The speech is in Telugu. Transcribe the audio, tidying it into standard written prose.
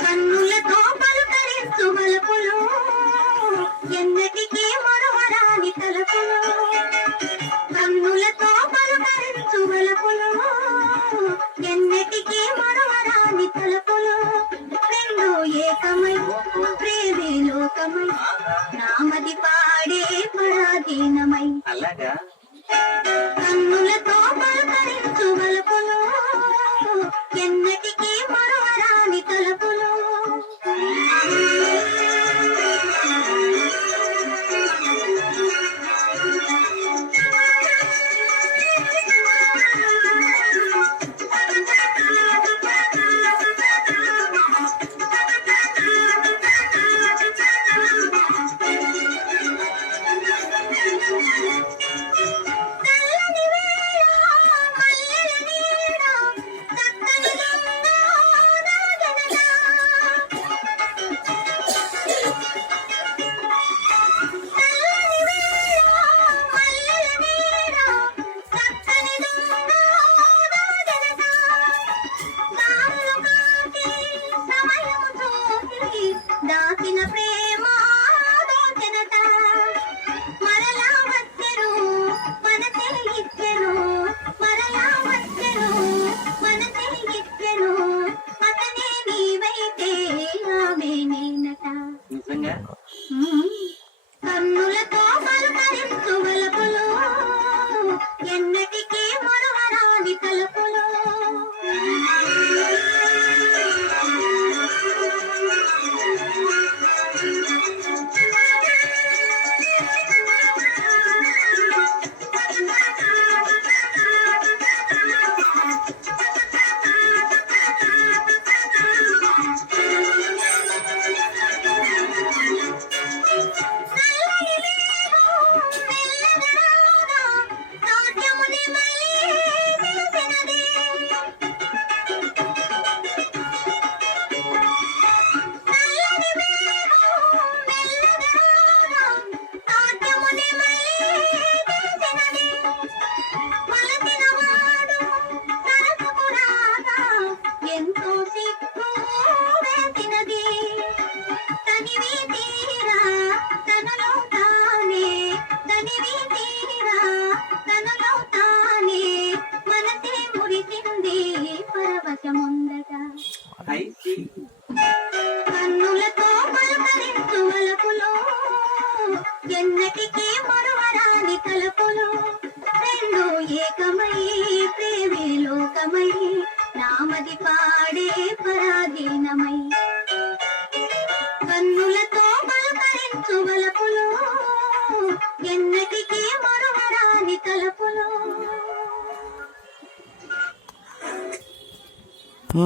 కన్నులతో పలుకరించు వలపులు ఎన్నటికీ మరువరాని తలపులు. కన్నులతో పలుకరించు వలపులు ఎన్నటికీ మరువరాని తలపులు. రెండు ఏకమై ప్రేమే లోకమై నామది పాడే పరాధీనమై. అలాగా కన్నులతో పలుకరించు వలపులు ఎన్నటికీ మరువరాని తలపులు. దాచిన ప్రేమ దోచెనట మరలా వచ్చెను మనసే ఇచ్చెను. మరలా వచ్చెను మనసే ఇచ్చెను. అతనే నీవైతే ఆమె నేనట. నిజంగా కన్నులతో పలుకరించు వలపులు ఎన్నటికీ మరువరాని తలపులు. ఎంతో సిగ్గు వేసినది తనివి తీరా తనలో తానే. తనివి తీరా తనలో తానే మనసే మురిసింది పరవశముందగా. కన్నులతో పలుకరించు వలపులు ఎన్నటికీ మరువరాని తలపులు. రెండు ఏకమై ప్రేమే లోకమై నామది పాడే పరాధీనమై. కన్నులతో పలుకరించు వలపులు